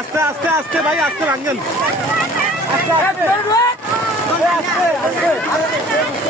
আস্তে আস্তে আস্তে ভাই আস্তে রাঙ্গেন আস্তে আস্তে আস্তে আস্তে।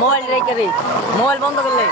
মোবাইল রেখে দিই। মোবাইল বন্ধ করলে।